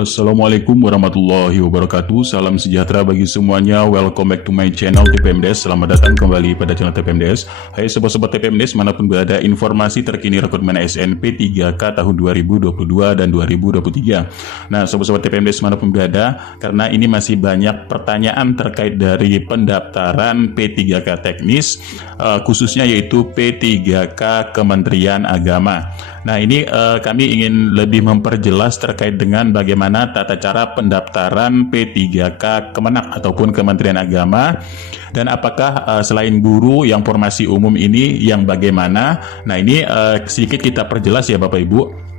Assalamualaikum warahmatullahi wabarakatuh. Salam sejahtera bagi semuanya. Welcome back to my channel TPMDes. Selamat datang kembali pada channel TPMDes. Hai sobat-sobat TPMDes, manapun berada, informasi terkini rekrutmen ASN P3K tahun 2022 dan 2023. Nah, sobat-sobat TPMDes manapun berada, karena ini masih banyak pertanyaan terkait dari pendaftaran P3K teknis, khususnya yaitu P3K Kementerian Agama. Nah, ini kami ingin lebih memperjelas terkait dengan bagaimana tata cara pendaftaran P3K Kemenak ataupun Kementerian Agama, dan apakah selain guru yang formasi umum ini yang bagaimana. Nah, ini sedikit kita perjelas ya Bapak Ibu.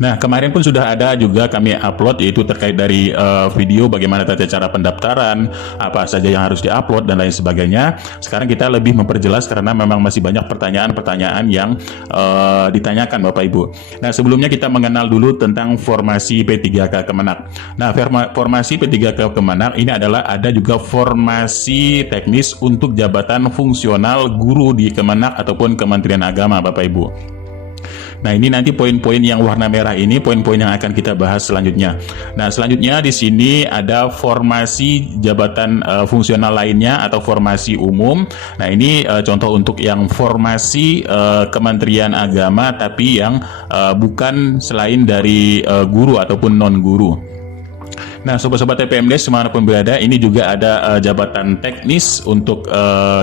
Nah, kemarin pun sudah ada juga kami upload, yaitu terkait dari video bagaimana tata cara pendaftaran, apa saja yang harus diupload dan lain sebagainya. Sekarang kita lebih memperjelas karena memang masih banyak pertanyaan-pertanyaan yang ditanyakan Bapak Ibu. Nah, sebelumnya kita mengenal dulu tentang formasi P3K Kemenak. Nah, formasi P3K Kemenak ini adalah ada juga formasi teknis untuk jabatan fungsional guru di Kemenak ataupun Kementerian Agama Bapak Ibu. Nah, ini nanti poin-poin yang warna merah ini poin-poin yang akan kita bahas selanjutnya. Nah, selanjutnya di sini ada formasi jabatan fungsional lainnya atau formasi umum. Nah, ini contoh untuk yang formasi Kementerian Agama tapi yang bukan selain dari guru ataupun non-guru. Nah, sobat-sobat TPMDes dimanapun berada, ini juga ada jabatan teknis untuk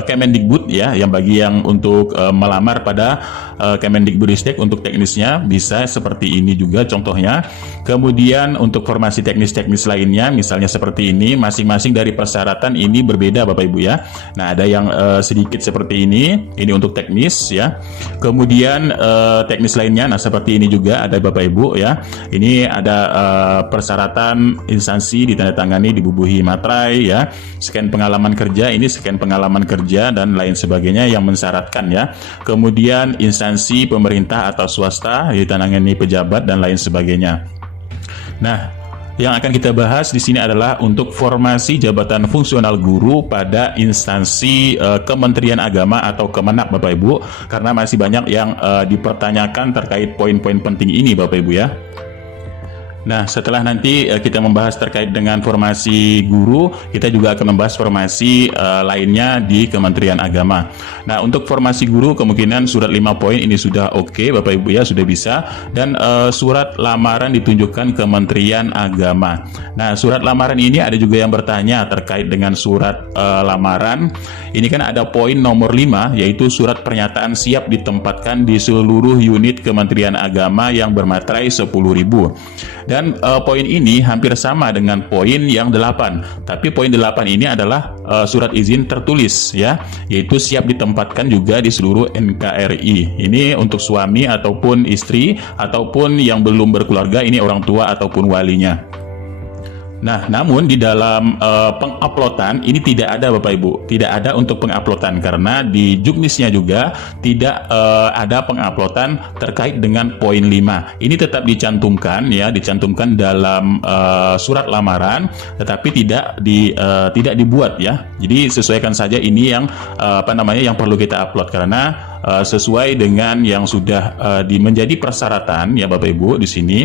Kemendikbud ya, yang bagi yang untuk melamar pada Kemendikbudristek untuk teknisnya bisa seperti ini juga contohnya. Kemudian untuk formasi teknis-teknis lainnya misalnya seperti ini, masing-masing dari persyaratan ini berbeda Bapak Ibu ya. Nah, ada yang sedikit seperti ini untuk teknis ya. Kemudian teknis lainnya, nah seperti ini juga ada Bapak Ibu ya. Ini ada persyaratan instansi ditandatangani dibubuhi materai ya, scan pengalaman kerja, ini scan pengalaman kerja dan lain sebagainya yang mensyaratkan ya. Kemudian instansi pemerintah atau swasta ditandatangani pejabat dan lain sebagainya. Nah, yang akan kita bahas di sini adalah untuk formasi jabatan fungsional guru pada instansi Kementerian Agama atau Kemenak Bapak Ibu, karena masih banyak yang dipertanyakan terkait poin-poin penting ini Bapak Ibu ya. Nah, setelah nanti kita membahas terkait dengan formasi guru, kita juga akan membahas formasi lainnya di Kementerian Agama. Nah, untuk formasi guru kemungkinan surat 5 poin ini sudah oke Bapak Ibu ya, sudah bisa. Dan surat lamaran ditunjukkan Kementerian Agama. Nah, surat lamaran ini ada juga yang bertanya terkait dengan surat lamaran. Ini kan ada poin nomor 5, yaitu surat pernyataan siap ditempatkan di seluruh unit Kementerian Agama yang bermaterai 10.000. Dan poin ini hampir sama dengan poin yang 8. Tapi poin 8 ini adalah surat izin tertulis ya, yaitu siap ditempatkan juga di seluruh NKRI. Ini untuk suami ataupun istri ataupun yang belum berkeluarga, ini orang tua ataupun walinya. Nah, namun di dalam penguploadan ini tidak ada Bapak Ibu, tidak ada untuk penguploadan karena di juknisnya juga tidak ada penguploadan terkait dengan poin 5. Ini tetap dicantumkan ya, dicantumkan dalam surat lamaran, tetapi tidak dibuat ya. Jadi sesuaikan saja ini yang yang perlu kita upload karena sesuai dengan yang sudah menjadi persyaratan ya Bapak Ibu di sini.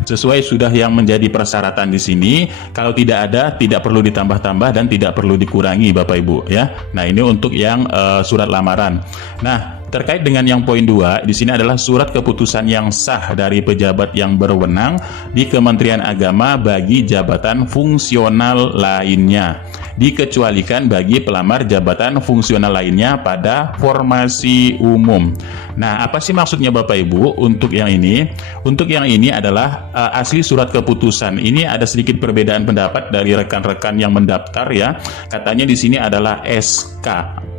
Sesuai sudah yang menjadi persyaratan di sini. Kalau tidak ada, tidak perlu ditambah-tambah dan tidak perlu dikurangi Bapak Ibu ya. Nah, ini untuk yang surat lamaran. Nah, terkait dengan yang poin 2, di sini adalah surat keputusan yang sah dari pejabat yang berwenang di Kementerian Agama bagi jabatan fungsional lainnya, dikecualikan bagi pelamar jabatan fungsional lainnya pada formasi umum. Nah, apa sih maksudnya Bapak Ibu untuk yang ini? Untuk yang ini adalah asli surat keputusan. Ini ada sedikit perbedaan pendapat dari rekan-rekan yang mendaftar ya. Katanya di sini adalah SK,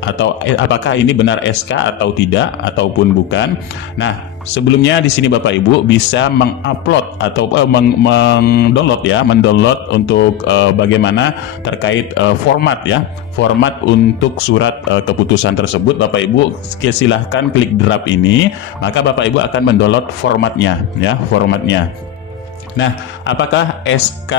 atau apakah ini benar SK atau tidak ataupun bukan. Nah, sebelumnya di sini Bapak Ibu bisa mengupload atau mendownload untuk bagaimana terkait format ya. Format untuk surat keputusan tersebut Bapak Ibu silahkan klik drop ini, maka Bapak Ibu akan mendownload formatnya ya, formatnya. Nah, apakah SK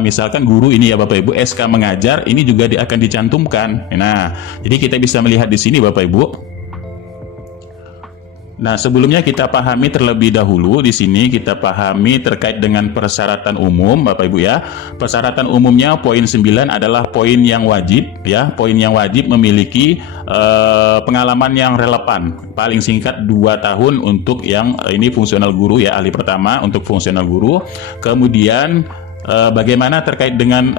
misalkan guru ini ya Bapak Ibu, SK mengajar ini juga akan dicantumkan. Nah, jadi kita bisa melihat di sini Bapak Ibu. Nah, sebelumnya kita pahami terlebih dahulu. Di sini kita pahami terkait dengan persyaratan umum, Bapak Ibu ya. Persyaratan umumnya poin 9 adalah poin yang wajib ya. Poin yang wajib memiliki pengalaman yang relevan. Paling singkat 2 tahun untuk yang ini fungsional guru ya, ahli pertama untuk fungsional guru. Kemudian bagaimana terkait dengan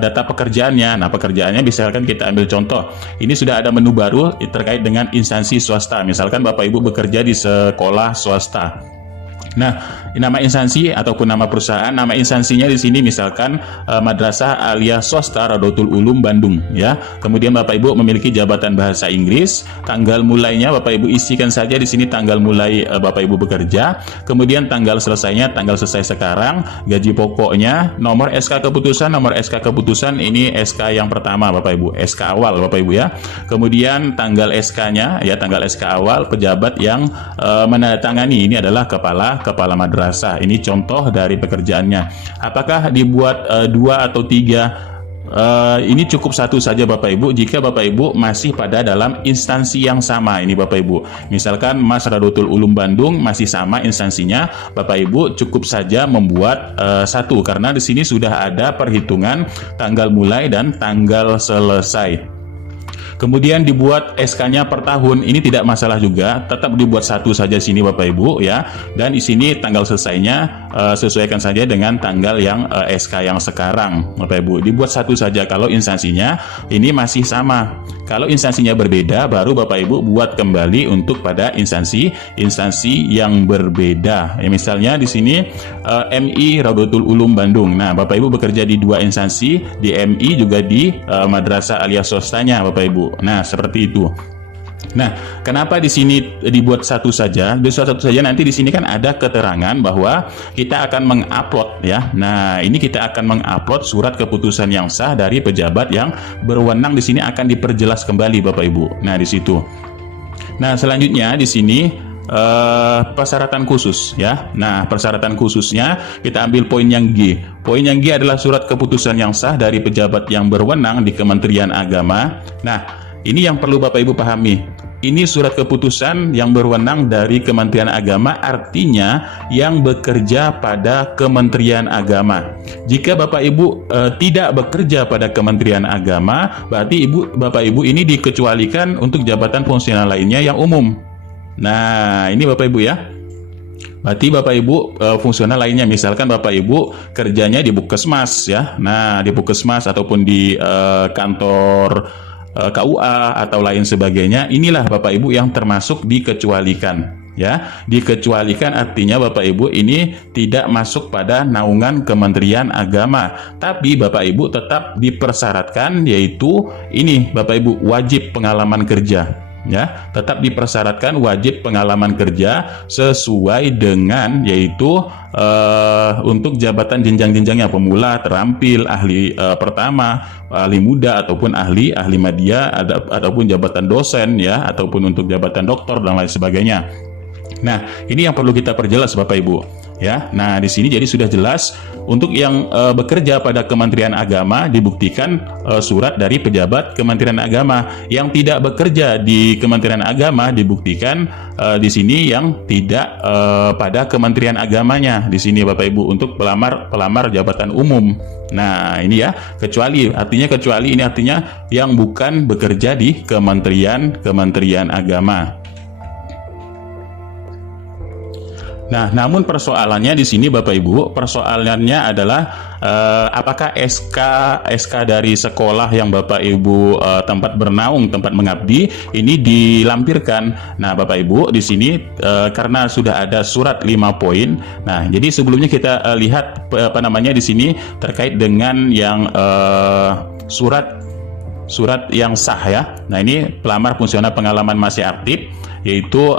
data pekerjaannya? Nah, pekerjaannya misalkan kita ambil contoh. Ini sudah ada menu baru terkait dengan instansi swasta. Misalkan Bapak Ibu bekerja di sekolah swasta. Nah, nama instansi ataupun nama perusahaan, nama instansinya di sini misalkan Madrasah Aliyah Swasta Rodotul Ulum Bandung ya. Kemudian Bapak Ibu memiliki jabatan bahasa Inggris, tanggal mulainya Bapak Ibu isikan saja di sini tanggal mulai Bapak Ibu bekerja, kemudian tanggal selesainya tanggal selesai sekarang, gaji pokoknya, nomor SK keputusan ini SK yang pertama Bapak Ibu, SK awal Bapak Ibu ya. Kemudian tanggal SK-nya ya, tanggal SK awal, pejabat yang menandatangani ini adalah kepala madrasah. Ini contoh dari pekerjaannya. Apakah dibuat 2 atau 3? Ini cukup 1 saja Bapak Ibu jika Bapak Ibu masih pada dalam instansi yang sama. Ini Bapak Ibu, misalkan Mas Rodotul Ulum Bandung masih sama instansinya, Bapak Ibu cukup saja membuat 1 karena di sini sudah ada perhitungan tanggal mulai dan tanggal selesai. Kemudian dibuat SK-nya per tahun, ini tidak masalah juga, tetap dibuat 1 saja sini Bapak Ibu ya. Dan di sini tanggal selesainya sesuaikan saja dengan tanggal yang SK yang sekarang Bapak Ibu. Dibuat 1 saja kalau instansinya ini masih sama. Kalau instansinya berbeda, baru Bapak Ibu buat kembali untuk pada instansi yang berbeda. Ya, misalnya di sini MI Rodotul Ulum Bandung. Nah, Bapak Ibu bekerja di 2 instansi, di MI juga di Madrasah Aliyah Swastanya Bapak Ibu. Nah, seperti itu. Nah, kenapa di sini dibuat 1 saja? Dibuat 1 saja nanti di sini kan ada keterangan bahwa kita akan mengupload ya. Nah, ini kita akan mengupload surat keputusan yang sah dari pejabat yang berwenang. Di sini akan diperjelas kembali Bapak Ibu. Nah, di situ. Nah, selanjutnya di sini persyaratan khusus ya. Nah, persyaratan khususnya kita ambil poin yang G. Poin yang G adalah surat keputusan yang sah dari pejabat yang berwenang di Kementerian Agama. Nah, ini yang perlu Bapak Ibu pahami. Ini surat keputusan yang berwenang dari Kementerian Agama, artinya yang bekerja pada Kementerian Agama. Jika Bapak Ibu tidak bekerja pada Kementerian Agama, berarti Bapak Ibu ini dikecualikan untuk jabatan fungsional lainnya yang umum. Nah, ini Bapak Ibu ya. Berarti Bapak Ibu fungsional lainnya, misalkan Bapak Ibu kerjanya di Puskesmas ya. Nah, di Puskesmas ataupun di kantor KUA atau lain sebagainya, inilah Bapak Ibu yang termasuk dikecualikan ya. Dikecualikan artinya Bapak Ibu ini tidak masuk pada naungan Kementerian Agama, tapi Bapak Ibu tetap dipersyaratkan, yaitu ini Bapak Ibu wajib pengalaman kerja ya, tetap dipersyaratkan wajib pengalaman kerja sesuai dengan yaitu untuk jabatan jenjang-jenjangnya, pemula, terampil, ahli pertama, ahli muda ataupun ahli media, ataupun jabatan dosen ya, ataupun untuk jabatan doktor dan lain sebagainya. Nah, ini yang perlu kita perjelas Bapak Ibu ya. Nah, di sini jadi sudah jelas untuk yang bekerja pada Kementerian Agama dibuktikan surat dari pejabat Kementerian Agama. Yang tidak bekerja di Kementerian Agama dibuktikan di sini yang tidak pada Kementerian Agamanya di sini Bapak Ibu untuk pelamar jabatan umum. Nah, ini ya, kecuali ini artinya yang bukan bekerja di Kementerian Agama. Nah, namun persoalannya di sini Bapak Ibu, persoalannya adalah apakah SK dari sekolah yang Bapak Ibu tempat bernaung, tempat mengabdi ini dilampirkan. Nah, Bapak Ibu di sini karena sudah ada surat 5 poin. Nah, jadi sebelumnya kita lihat di sini terkait dengan yang surat yang sah ya. Nah, ini pelamar fungsional pengalaman masih aktif, yaitu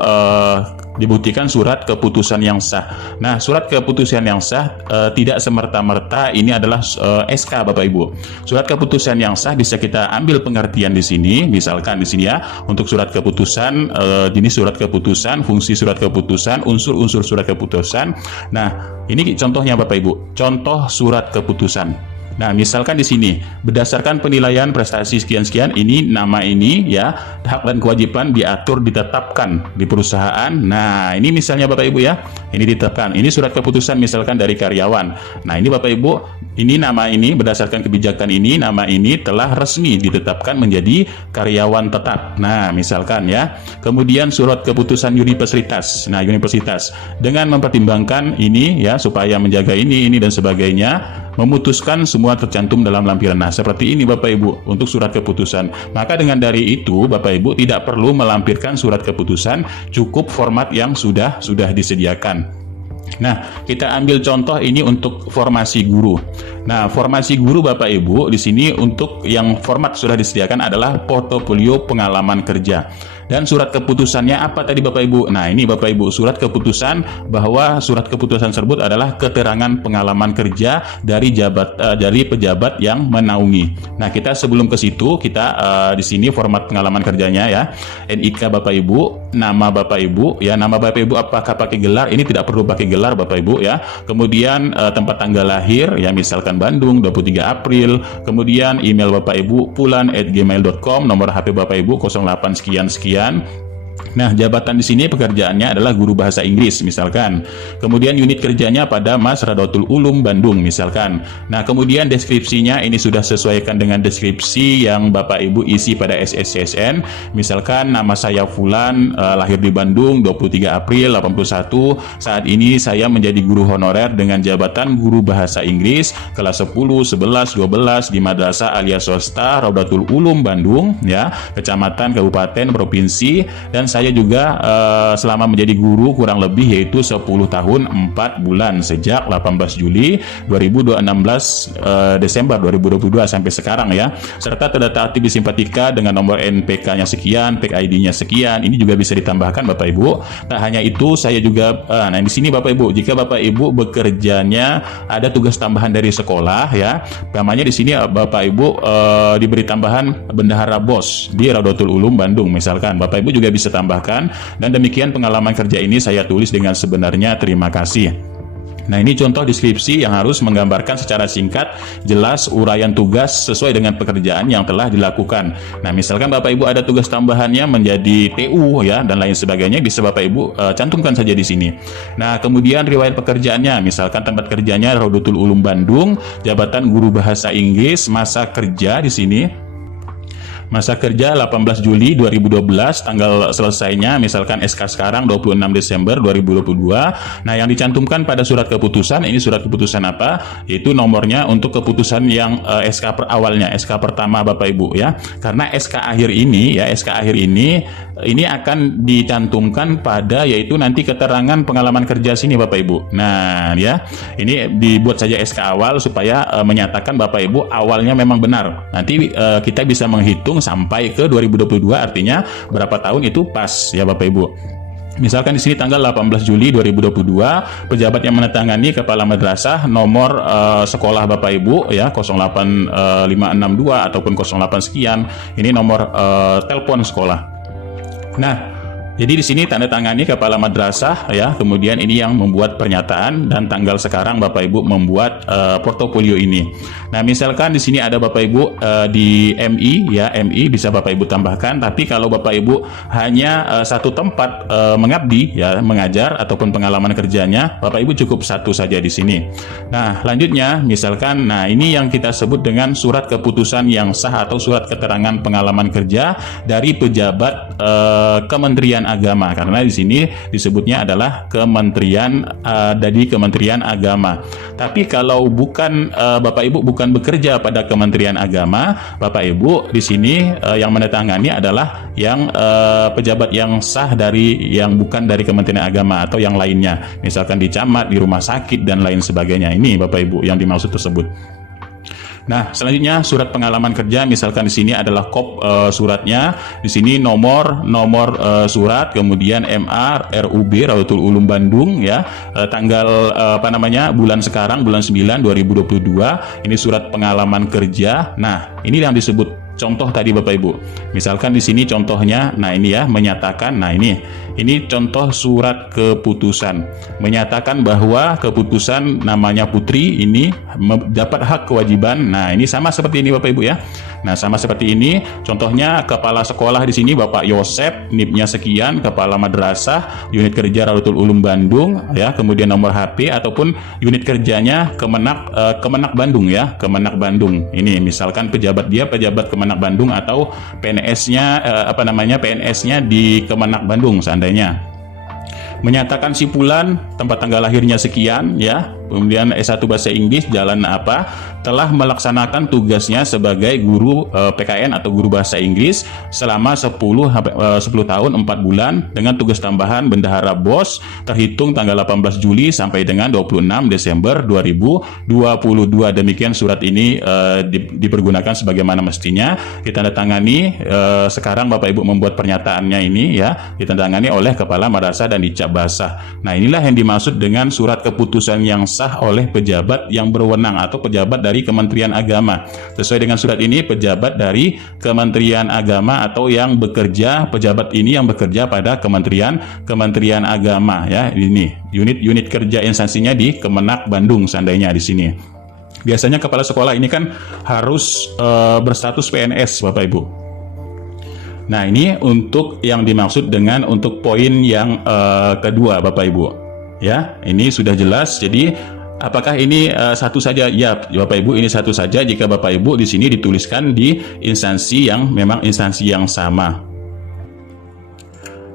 dibuktikan surat keputusan yang sah. Nah, surat keputusan yang sah tidak semerta-merta ini adalah SK Bapak Ibu. Surat keputusan yang sah bisa kita ambil pengertian di sini, misalkan di sini ya, untuk surat keputusan, jenis surat keputusan, fungsi surat keputusan, unsur-unsur surat keputusan. Nah, ini contohnya Bapak Ibu, contoh surat keputusan. Nah, misalkan di sini berdasarkan penilaian prestasi sekian-sekian, ini nama ini ya, hak dan kewajiban diatur ditetapkan di perusahaan. Nah, ini misalnya Bapak Ibu ya, ini ditetapkan. Ini surat keputusan misalkan dari karyawan. Nah, ini Bapak Ibu, ini nama ini berdasarkan kebijakan ini, nama ini telah resmi ditetapkan menjadi karyawan tetap. Nah, misalkan ya. Kemudian surat keputusan universitas. Nah, universitas dengan mempertimbangkan ini ya, supaya menjaga ini dan sebagainya, memutuskan semua tercantum dalam lampiran. Nah, seperti ini Bapak Ibu untuk surat keputusan. Maka dengan dari itu Bapak Ibu tidak perlu melampirkan surat keputusan, cukup format yang sudah disediakan. Nah, kita ambil contoh ini untuk formasi guru. Nah, formasi guru Bapak Ibu di sini untuk yang format sudah disediakan adalah portofolio pengalaman kerja. Dan surat keputusannya apa tadi Bapak Ibu? Nah, ini Bapak Ibu, surat keputusan bahwa surat keputusan tersebut adalah keterangan pengalaman kerja dari pejabat yang menaungi. Nah, kita sebelum ke situ, kita di sini format pengalaman kerjanya ya. NIK Bapak Ibu, nama Bapak Ibu ya, nama Bapak Ibu apakah pakai gelar? Ini tidak perlu pakai gelar Bapak Ibu ya. Kemudian tempat tanggal lahir ya, misalkan Bandung 23 April. Kemudian email Bapak Ibu pulan@gmail.com, nomor HP Bapak Ibu 08 sekian. Nah, jabatan di sini pekerjaannya adalah guru bahasa Inggris misalkan. Kemudian unit kerjanya pada Mas Radotul Ulum Bandung misalkan. Nah, kemudian deskripsinya ini sudah sesuaikan dengan deskripsi yang Bapak Ibu isi pada SSCSN. Misalkan nama saya Fulan, lahir di Bandung 23 April 81. Saat ini saya menjadi guru honorer dengan jabatan guru bahasa Inggris kelas 10, 11, 12 di Madrasah Aliyah Swasta Radotul Ulum Bandung ya, kecamatan, kabupaten, provinsi. Dan saya juga selama menjadi guru kurang lebih yaitu 10 tahun 4 bulan sejak 18 Juli 2016 Desember 2022 sampai sekarang ya. Serta terdata aktif di Simpatika dengan nomor NPK-nya sekian, PIK ID-nya sekian. Ini juga bisa ditambahkan Bapak Ibu. Tak hanya itu, saya juga nah di sini Bapak Ibu, jika Bapak Ibu bekerjanya ada tugas tambahan dari sekolah ya. Namanya di sini Bapak Ibu diberi tambahan bendahara BOS di Radotul Ulum Bandung misalkan. Bapak Ibu juga bisa tambahkan. Dan demikian pengalaman kerja ini saya tulis dengan sebenarnya terima kasih. Nah, ini contoh deskripsi yang harus menggambarkan secara singkat, jelas uraian tugas sesuai dengan pekerjaan yang telah dilakukan. Nah, misalkan Bapak Ibu ada tugas tambahannya menjadi TU ya dan lain sebagainya, bisa Bapak Ibu cantumkan saja di sini. Nah, kemudian riwayat pekerjaannya, misalkan tempat kerjanya Radotul Ulum Bandung, jabatan guru bahasa Inggris, masa kerja di sini. Masa kerja 18 Juli 2012, tanggal selesainya misalkan SK sekarang 26 Desember 2022. Nah, yang dicantumkan pada surat keputusan, ini surat keputusan apa? Yaitu nomornya untuk keputusan yang SK per awalnya, SK pertama Bapak Ibu ya. Karena SK akhir ini ya, SK akhir ini akan dicantumkan pada yaitu nanti keterangan pengalaman kerja sini Bapak Ibu. Nah, ya. Ini dibuat saja SK awal supaya menyatakan Bapak Ibu awalnya memang benar. Nanti kita bisa menghitung sampai ke 2022, artinya berapa tahun itu pas ya Bapak Ibu. Misalkan di sini tanggal 18 Juli 2022, pejabat yang menandatangani kepala madrasah, nomor sekolah Bapak Ibu ya 08562 ataupun 08 sekian. Ini nomor telepon sekolah. Nah, jadi di sini tanda tangani kepala madrasah ya, kemudian ini yang membuat pernyataan dan tanggal sekarang Bapak Ibu membuat portofolio ini. Nah, misalkan di sini ada Bapak Ibu di MI ya, MI bisa Bapak Ibu tambahkan, tapi kalau Bapak Ibu hanya satu tempat mengabdi ya, mengajar ataupun pengalaman kerjanya, Bapak Ibu cukup satu saja di sini. Nah, lanjutnya misalkan ini yang kita sebut dengan surat keputusan yang sah atau surat keterangan pengalaman kerja dari pejabat Kementerian Agama, karena di sini disebutnya adalah kementerian dari Kementerian Agama. Tapi kalau bukan Bapak Ibu bukan bekerja pada Kementerian Agama, Bapak Ibu di sini yang menandatangani adalah yang pejabat yang sah dari yang bukan dari Kementerian Agama atau yang lainnya, misalkan di camat, di rumah sakit dan lain sebagainya. Ini Bapak Ibu yang dimaksud tersebut. Nah, selanjutnya surat pengalaman kerja, misalkan di sini adalah kop suratnya, di sini nomor surat, kemudian MA RUB Radotul Ulum Bandung ya, tanggal bulan sekarang bulan 9 2022, ini surat pengalaman kerja. Nah, ini yang disebut contoh tadi Bapak Ibu. Misalkan di sini contohnya, nah ini ya, menyatakan, nah ini contoh surat keputusan. Menyatakan bahwa keputusan namanya Putri ini dapat hak kewajiban. Nah, ini sama seperti ini Bapak Ibu ya. Nah, sama seperti ini. Contohnya kepala sekolah di sini Bapak Yosep, NIP-nya sekian, kepala madrasah, unit kerja Raudatul Ulum Bandung ya, kemudian nomor HP ataupun unit kerjanya Kemenak Bandung ya, Kemenak Bandung. Ini misalkan pejabat Kemenak Bandung atau PNS-nya PNS-nya di Kemenak Bandung seandainya. Menyatakan si Fulan tempat tanggal lahirnya sekian ya, kemudian S1 bahasa Inggris jalan apa, telah melaksanakan tugasnya sebagai guru PKN atau guru bahasa Inggris selama 10 tahun 4 bulan dengan tugas tambahan bendahara BOS terhitung tanggal 18 Juli sampai dengan 26 Desember 2022. Demikian surat ini dipergunakan sebagaimana mestinya, ditandatangani. Sekarang Bapak Ibu membuat pernyataannya ini ya, ditandatangani oleh kepala madrasah dan dicap basah. Nah, inilah yang dimaksud dengan surat keputusan yang sah oleh pejabat yang berwenang atau pejabat dari Kementerian Agama. Sesuai dengan surat ini, pejabat dari Kementerian Agama atau yang bekerja, pejabat ini yang bekerja pada Kementerian Agama ya. Ini unit kerja instansinya di Kemenak Bandung seandainya di sini. Biasanya kepala sekolah ini kan harus berstatus PNS Bapak Ibu. Nah, ini untuk yang dimaksud dengan untuk poin yang kedua Bapak Ibu. Ya, ini sudah jelas. Jadi, apakah ini satu saja? Ya, Bapak Ibu, ini satu saja jika Bapak Ibu di sini dituliskan di instansi yang memang instansi yang sama.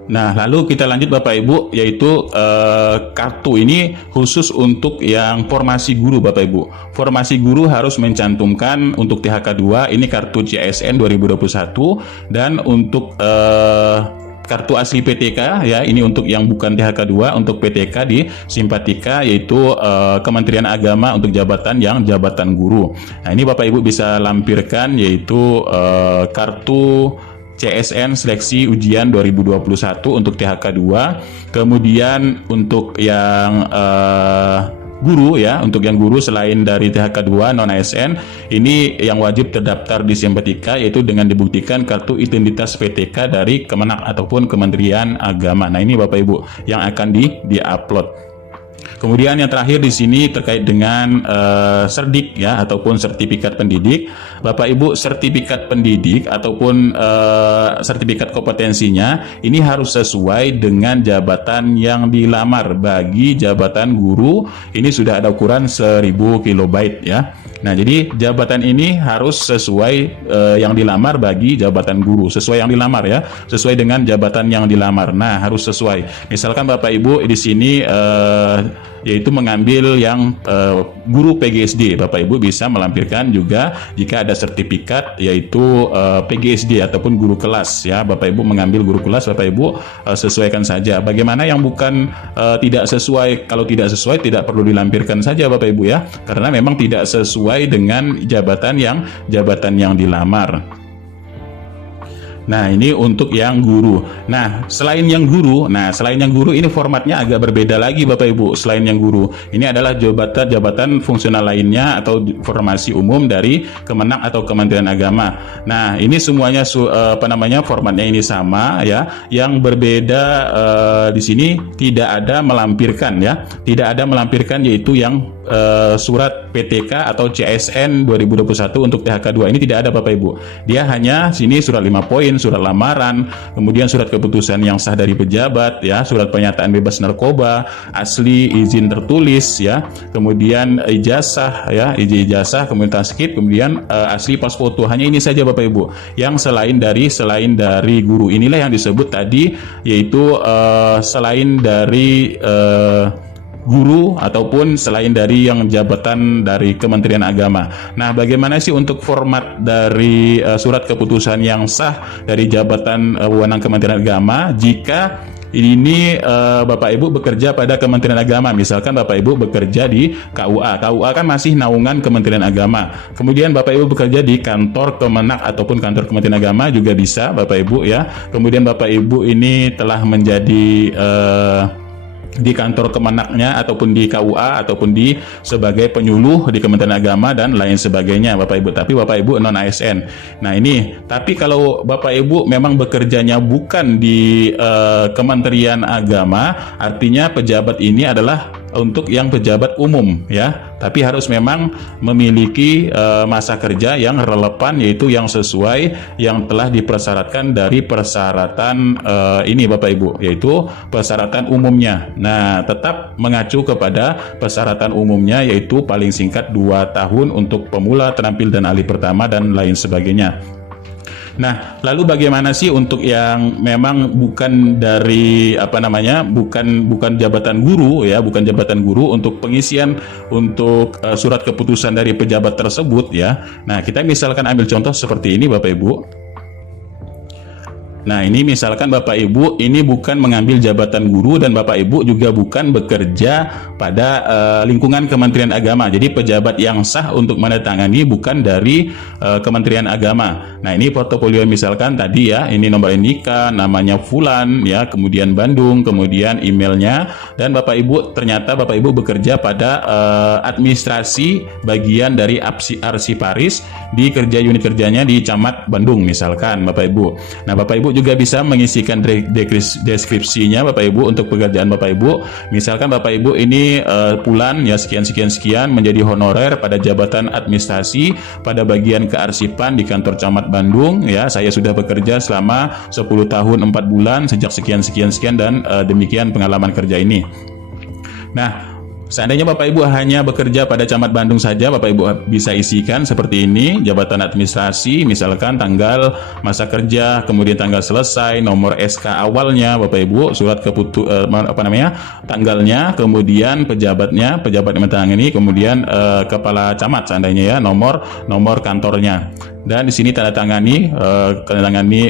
Nah, lalu kita lanjut Bapak Ibu, yaitu kartu ini khusus untuk yang formasi guru Bapak Ibu. Formasi guru harus mencantumkan untuk THK2 ini kartu CSN 2021, dan untuk kartu asli PTK ya, ini untuk yang bukan THK2, untuk PTK di Simpatika yaitu Kementerian Agama untuk jabatan guru. Nah, ini Bapak Ibu bisa lampirkan yaitu kartu CSN seleksi ujian 2021 untuk THK2. Kemudian untuk yang guru ya, untuk yang guru selain dari THK2 non ASN, ini yang wajib terdaftar di Simpatika yaitu dengan dibuktikan kartu identitas PTK dari Kemenak ataupun Kementerian Agama. Nah, ini Bapak Ibu yang akan di-upload. Kemudian yang terakhir di sini terkait dengan serdik ya ataupun sertifikat pendidik. Bapak Ibu, sertifikat pendidik ataupun sertifikat kompetensinya ini harus sesuai dengan jabatan yang dilamar. Bagi jabatan guru ini sudah ada ukuran 1000 kilobyte ya. Nah, jadi jabatan ini harus sesuai yang dilamar bagi jabatan guru, sesuai yang dilamar ya, sesuai dengan jabatan yang dilamar. Nah, harus sesuai. Misalkan Bapak Ibu di sini yaitu mengambil yang guru PGSD, Bapak Ibu bisa melampirkan juga jika ada sertifikat yaitu PGSD ataupun guru kelas ya. Bapak Ibu mengambil guru kelas, Bapak Ibu sesuaikan saja. Bagaimana yang bukan tidak sesuai? Kalau tidak sesuai tidak perlu dilampirkan saja Bapak Ibu ya, karena memang tidak sesuai dengan jabatan yang dilamar. Nah, ini untuk yang guru. Nah, selain yang guru ini formatnya agak berbeda lagi Bapak Ibu. Selain yang guru, ini adalah jabatan fungsional lainnya atau formasi umum dari Kemenak atau Kementerian Agama. Nah, ini semuanya formatnya ini sama ya. Yang berbeda di sini tidak ada melampirkan ya. Tidak ada melampirkan yaitu yang surat PTK atau CSN 2021 untuk THK2 ini tidak ada Bapak Ibu. Dia hanya sini surat 5 poin, surat lamaran, kemudian surat keputusan yang sah dari pejabat ya, surat pernyataan bebas narkoba, asli izin tertulis ya, kemudian ijazah ya, ijazah, kemudian taskid, kemudian asli pas foto. Hanya ini saja Bapak Ibu. Yang selain dari guru inilah yang disebut tadi yaitu selain dari guru ataupun selain dari yang jabatan dari Kementerian Agama. Nah, bagaimana sih untuk format dari surat keputusan yang sah dari jabatan wewenang Kementerian Agama jika ini Bapak Ibu bekerja pada Kementerian Agama? Misalkan Bapak Ibu bekerja di KUA. KUA kan masih naungan Kementerian Agama. Kemudian Bapak Ibu bekerja di kantor Kemenak ataupun kantor Kementerian Agama juga bisa Bapak Ibu ya. Kemudian Bapak Ibu ini telah menjadi di kantor Kemenaknya ataupun di KUA ataupun di sebagai penyuluh di Kementerian Agama dan lain sebagainya Bapak Ibu, tapi Bapak Ibu non ASN. Nah ini, tapi kalau Bapak Ibu memang bekerjanya bukan di Kementerian Agama, artinya pejabat ini adalah untuk yang pejabat umum ya, tapi harus memang memiliki masa kerja yang relevan, yaitu yang sesuai yang telah dipersyaratkan dari persyaratan ini Bapak Ibu, yaitu persyaratan umumnya. Nah, tetap mengacu kepada persyaratan umumnya, yaitu paling singkat 2 tahun untuk pemula, terampil dan ahli pertama dan lain sebagainya. Nah, lalu bagaimana sih untuk yang memang bukan dari bukan jabatan guru ya, bukan jabatan guru, untuk pengisian untuk surat keputusan dari pejabat tersebut ya. Nah, kita misalkan ambil contoh seperti ini Bapak Ibu. Nah, ini misalkan Bapak Ibu ini bukan mengambil jabatan guru dan Bapak Ibu juga bukan bekerja pada lingkungan Kementerian Agama. Jadi pejabat yang sah untuk menandatangani bukan dari Kementerian Agama. Nah, ini portofolio misalkan tadi ya, ini nomor NIK, namanya Fulan ya, kemudian Bandung, kemudian emailnya, dan Bapak Ibu ternyata Bapak Ibu bekerja pada administrasi bagian dari arsiparis di unit kerjanya di Camat Bandung misalkan Bapak Ibu. Nah, Bapak Ibu juga bisa mengisikan deskripsinya Bapak Ibu untuk pekerjaan Bapak Ibu. Misalkan Bapak Ibu ini bulan ya sekian menjadi honorer pada jabatan administrasi pada bagian kearsipan di kantor Camat Bandung ya. Saya sudah bekerja selama 10 tahun 4 bulan sejak sekian dan demikian pengalaman kerja ini. Nah, seandainya Bapak Ibu hanya bekerja pada Camat Bandung saja, Bapak Ibu bisa isikan seperti ini, jabatan administrasi, misalkan tanggal masa kerja, kemudian tanggal selesai, nomor SK awalnya Bapak Ibu, surat tanggalnya, kemudian pejabat yang menangani, kemudian kepala camat seandainya ya, nomor kantornya. Dan di sini tanda tangani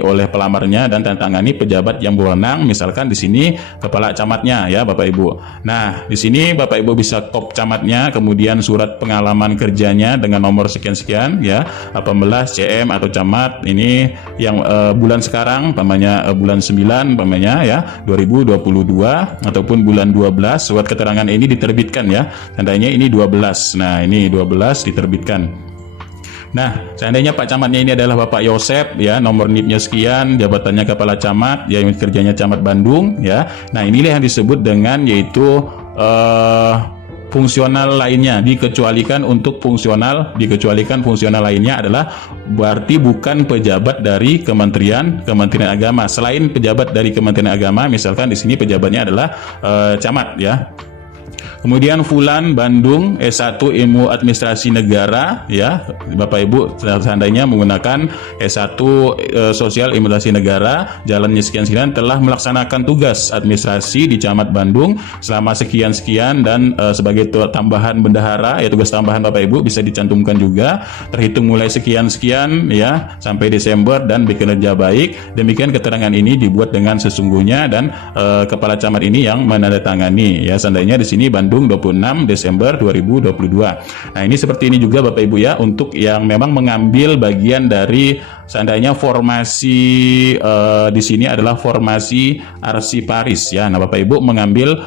oleh pelamarnya dan tanda tangani pejabat yang berwenang, misalkan di sini kepala camatnya ya Bapak Ibu. Nah, di sini Bapak Ibu bisa kop camatnya, kemudian surat pengalaman kerjanya dengan nomor sekian ya, 18 CM atau camat ini yang bulan sekarang bulan 9 ya 2022 ataupun bulan 12, surat keterangan ini diterbitkan ya. Tandanya ini 12. Nah, ini 12 diterbitkan. Nah, seandainya Pak Camatnya ini adalah Bapak Yosep ya, nomor NIP-nya sekian, jabatannya Kepala Camat, ya unit kerjanya Camat Bandung ya. Nah, inilah yang disebut dengan yaitu fungsional lainnya, dikecualikan fungsional lainnya adalah berarti bukan pejabat dari Kementerian Agama. Selain pejabat dari Kementerian Agama, misalkan di sini pejabatnya adalah camat ya. Kemudian Fulan Bandung S1 Ilmu Administrasi Negara ya, Bapak Ibu seandainya menggunakan S1 Sosial Administrasi Negara, jalannya sekian telah melaksanakan tugas administrasi di Camat Bandung selama sekian dan sebagai tambahan bendahara ya, tugas tambahan Bapak Ibu bisa dicantumkan juga, terhitung mulai sekian ya sampai Desember dan bekerja baik. Demikian keterangan ini dibuat dengan sesungguhnya dan kepala camat ini yang menandatangani ya, seandainya di sini Bandung 26 Desember 2022. Nah, ini seperti ini juga Bapak Ibu ya, untuk yang memang mengambil bagian dari seandainya formasi di sini adalah formasi arsiparis ya. Nah, Bapak Ibu mengambil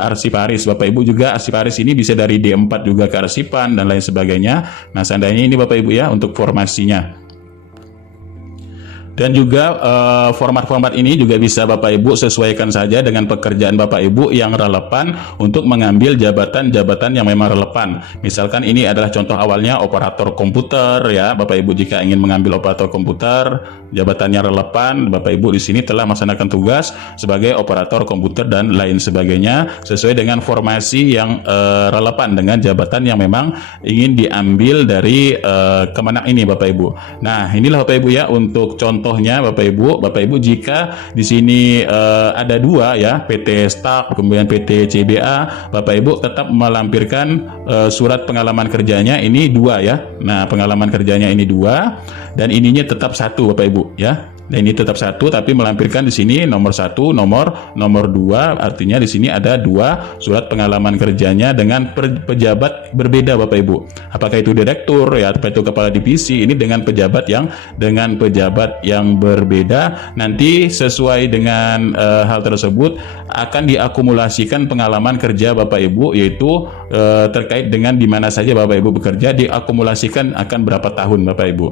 arsiparis. Bapak Ibu juga arsiparis ini bisa dari D4 juga ke arsipan dan lain sebagainya. Nah, seandainya ini Bapak Ibu ya untuk formasinya. Dan juga format-format ini juga bisa Bapak Ibu sesuaikan saja dengan pekerjaan Bapak Ibu yang relevan untuk mengambil jabatan-jabatan yang memang relevan. Misalkan ini adalah contoh awalnya operator komputer ya. Bapak Ibu jika ingin mengambil operator komputer, jabatannya relevan, Bapak Ibu di sini telah melaksanakan tugas sebagai operator komputer dan lain sebagainya sesuai dengan formasi yang relevan dengan jabatan yang memang ingin diambil dari Kemenak ini Bapak Ibu. Nah, inilah Bapak Ibu ya untuk contohnya Bapak Ibu jika di sini ada 2 ya, PT Stak kemudian PT CBA, Bapak Ibu tetap melampirkan surat pengalaman kerjanya ini 2 ya. Nah, pengalaman kerjanya ini 2 dan ininya tetap 1 Bapak Ibu ya. Nah, ini tetap satu, tapi melampirkan di sini nomor 1, nomor 2, artinya di sini ada 2 surat pengalaman kerjanya dengan pejabat berbeda Bapak Ibu. Apakah itu direktur ya, atau itu kepala divisi, ini dengan pejabat yang berbeda. Nanti sesuai dengan hal tersebut akan diakumulasikan pengalaman kerja Bapak Ibu, yaitu terkait dengan di mana saja Bapak Ibu bekerja, diakumulasikan akan berapa tahun Bapak Ibu.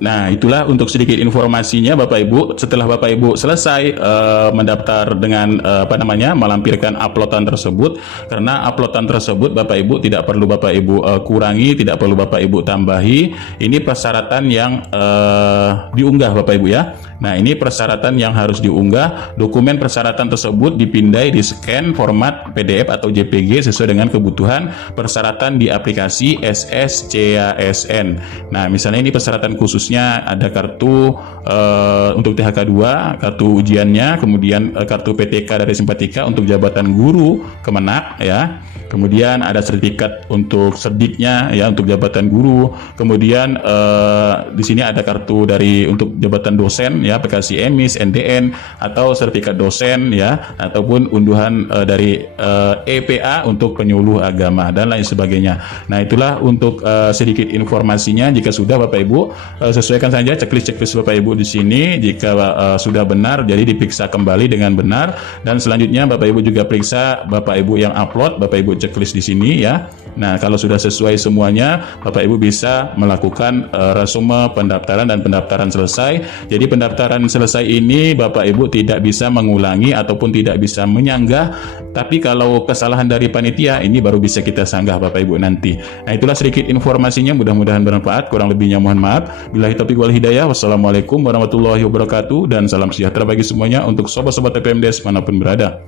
Nah, itulah untuk sedikit informasinya Bapak Ibu. Setelah Bapak Ibu selesai mendaftar dengan melampirkan uploadan tersebut, karena uploadan tersebut Bapak Ibu tidak perlu Bapak Ibu kurangi, tidak perlu Bapak Ibu tambahi. Ini persyaratan yang diunggah Bapak Ibu ya. Nah, ini persyaratan yang harus diunggah. Dokumen persyaratan tersebut dipindai, di scan format PDF atau JPG sesuai dengan kebutuhan persyaratan di aplikasi SSCASN. Nah, misalnya ini persyaratan khususnya ada kartu untuk THK 2, kartu ujiannya, kemudian kartu PTK dari Simpatika untuk jabatan guru Kemenak ya. Kemudian ada sertifikat untuk serdiknya ya, untuk jabatan guru. Kemudian di sini ada kartu dari untuk jabatan dosen ya, aplikasi EMIS, NDN, atau sertifikat dosen ya, ataupun unduhan dari EPA untuk penyuluh agama dan lain sebagainya. Nah, itulah untuk sedikit informasinya. Jika sudah Bapak Ibu sesuaikan saja checklist Bapak Ibu di sini. Jika sudah benar, jadi diperiksa kembali dengan benar, dan selanjutnya Bapak Ibu juga periksa Bapak Ibu yang upload, Bapak Ibu checklist di sini ya. Nah, kalau sudah sesuai semuanya, Bapak Ibu bisa melakukan resume pendaftaran dan pendaftaran selesai. Jadi pendaftaran selesai ini Bapak Ibu tidak bisa mengulangi ataupun tidak bisa menyanggah. Tapi kalau kesalahan dari panitia, ini baru bisa kita sanggah Bapak Ibu nanti. Nah, itulah sedikit informasinya, mudah-mudahan bermanfaat. Kurang lebihnya mohon maaf. Billahi taufiq wal hidayah. Wassalamualaikum warahmatullahi wabarakatuh, dan salam sejahtera bagi semuanya untuk sobat-sobat TPMDes manapun berada.